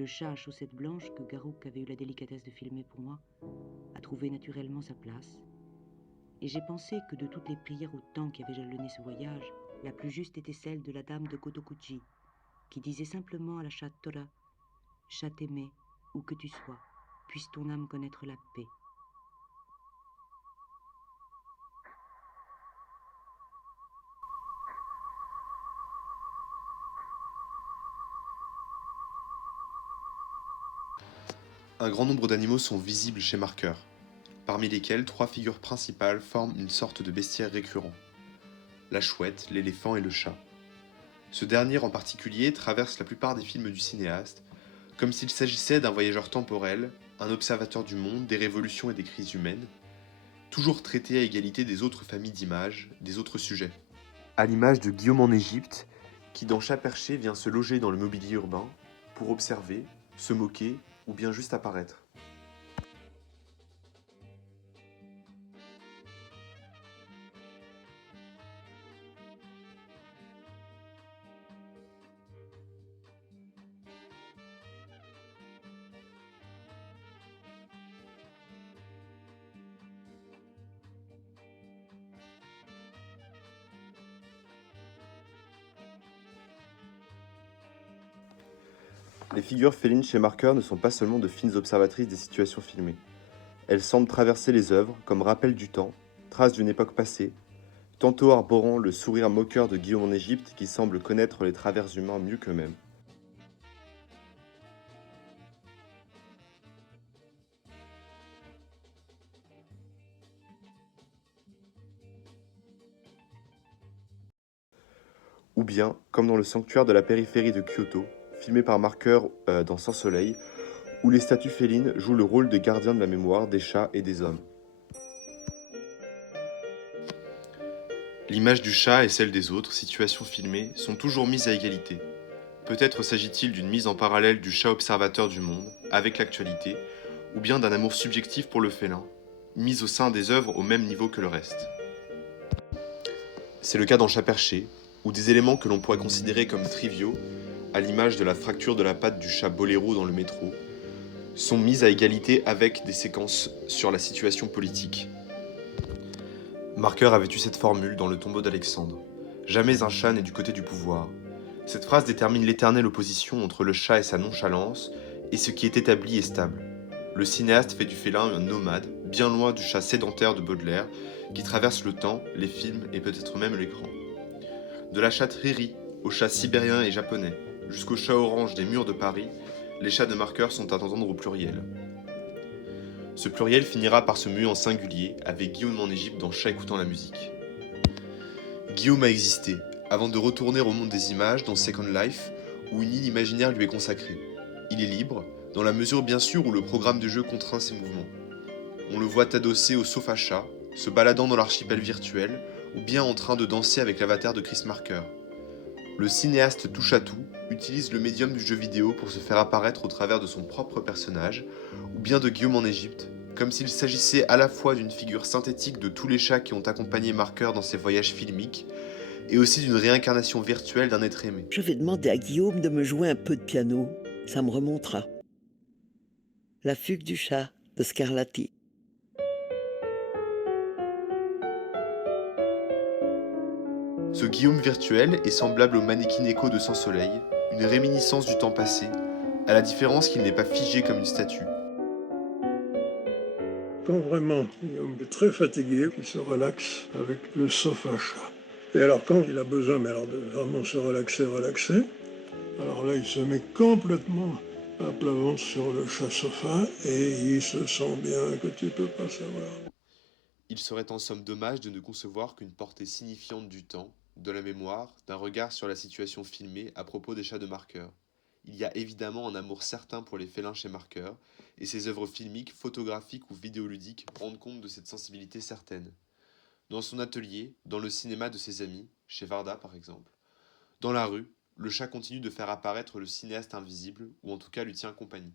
Le chat à chaussettes blanches que Garouk avait eu la délicatesse de filmer pour moi a trouvé naturellement sa place. Et j'ai pensé que de toutes les prières au temps qui avaient jalonné ce voyage, la plus juste était celle de la dame de Kotokuchi, qui disait simplement à la chatte Tora: Chatte aimée, où que tu sois, puisse ton âme connaître la paix. Un grand nombre d'animaux sont visibles chez Marker, parmi lesquels 3 figures principales forment une sorte de bestiaire récurrent: la chouette, l'éléphant et le chat. Ce dernier en particulier traverse la plupart des films du cinéaste, comme s'il s'agissait d'un voyageur temporel, un observateur du monde, des révolutions et des crises humaines, toujours traité à égalité des autres familles d'images, des autres sujets. À l'image de Guillaume en Égypte, qui dans Chat-Perché vient se loger dans le mobilier urbain pour observer, se moquer ou bien juste apparaître. Les figures félines chez Marker ne sont pas seulement de fines observatrices des situations filmées. Elles semblent traverser les œuvres comme rappel du temps, traces d'une époque passée, tantôt arborant le sourire moqueur de Guillaume en Égypte qui semble connaître les travers humains mieux qu'eux-mêmes. Ou bien, comme dans le sanctuaire de la périphérie de Kyoto, filmé par Marker dans Sans Soleil, où les statues félines jouent le rôle de gardiens de la mémoire des chats et des hommes. L'image du chat et celle des autres situations filmées sont toujours mises à égalité. Peut-être s'agit-il d'une mise en parallèle du chat observateur du monde avec l'actualité, ou bien d'un amour subjectif pour le félin, mis au sein des œuvres au même niveau que le reste. C'est le cas dans Chat perché, où des éléments que l'on pourrait considérer comme triviaux, à l'image de la fracture de la patte du chat Boléro dans le métro, sont mis à égalité avec des séquences sur la situation politique. Marker avait eu cette formule dans Le tombeau d'Alexandre. Jamais un chat n'est du côté du pouvoir. Cette phrase détermine l'éternelle opposition entre le chat et sa nonchalance et ce qui est établi et stable. Le cinéaste fait du félin un nomade, bien loin du chat sédentaire de Baudelaire, qui traverse le temps, les films et peut-être même l'écran. De la chatte Riri aux chats sibériens et japonais, jusqu'au chat orange des murs de Paris, les chats de Marker sont à entendre au pluriel. Ce pluriel finira par se muer en singulier avec Guillaume en Égypte dans Chat écoutant la musique. Guillaume a existé, avant de retourner au monde des images dans Second Life, où une île imaginaire lui est consacrée. Il est libre, dans la mesure bien sûr où le programme de jeu contraint ses mouvements. On le voit adossé au sofa chat, se baladant dans l'archipel virtuel, ou bien en train de danser avec l'avatar de Chris Marker. Le cinéaste touche-à-tout utilise le médium du jeu vidéo pour se faire apparaître au travers de son propre personnage, ou bien de Guillaume en Égypte, comme s'il s'agissait à la fois d'une figure synthétique de tous les chats qui ont accompagné Marker dans ses voyages filmiques, et aussi d'une réincarnation virtuelle d'un être aimé. Je vais demander à Guillaume de me jouer un peu de piano. Ça me remontera. La fugue du chat de Scarlatti. Ce Guillaume virtuel est semblable au mannequin écho de Sans Soleil, une réminiscence du temps passé, à la différence qu'il n'est pas figé comme une statue. Quand vraiment Guillaume est très fatigué, il se relaxe avec le sofa chat. Et alors quand il a besoin mais alors de vraiment se relaxer, alors là il se met complètement à plat ventre sur le chat sofa et il se sent bien que tu peux pas savoir. Il serait en somme dommage de ne concevoir qu'une portée signifiante du temps, de la mémoire, d'un regard sur la situation filmée à propos des chats de Marker. Il y a évidemment un amour certain pour les félins chez Marker, et ses œuvres filmiques, photographiques ou vidéoludiques rendent compte de cette sensibilité certaine. Dans son atelier, dans le cinéma de ses amis, chez Varda par exemple. Dans la rue, le chat continue de faire apparaître le cinéaste invisible, ou en tout cas lui tient compagnie.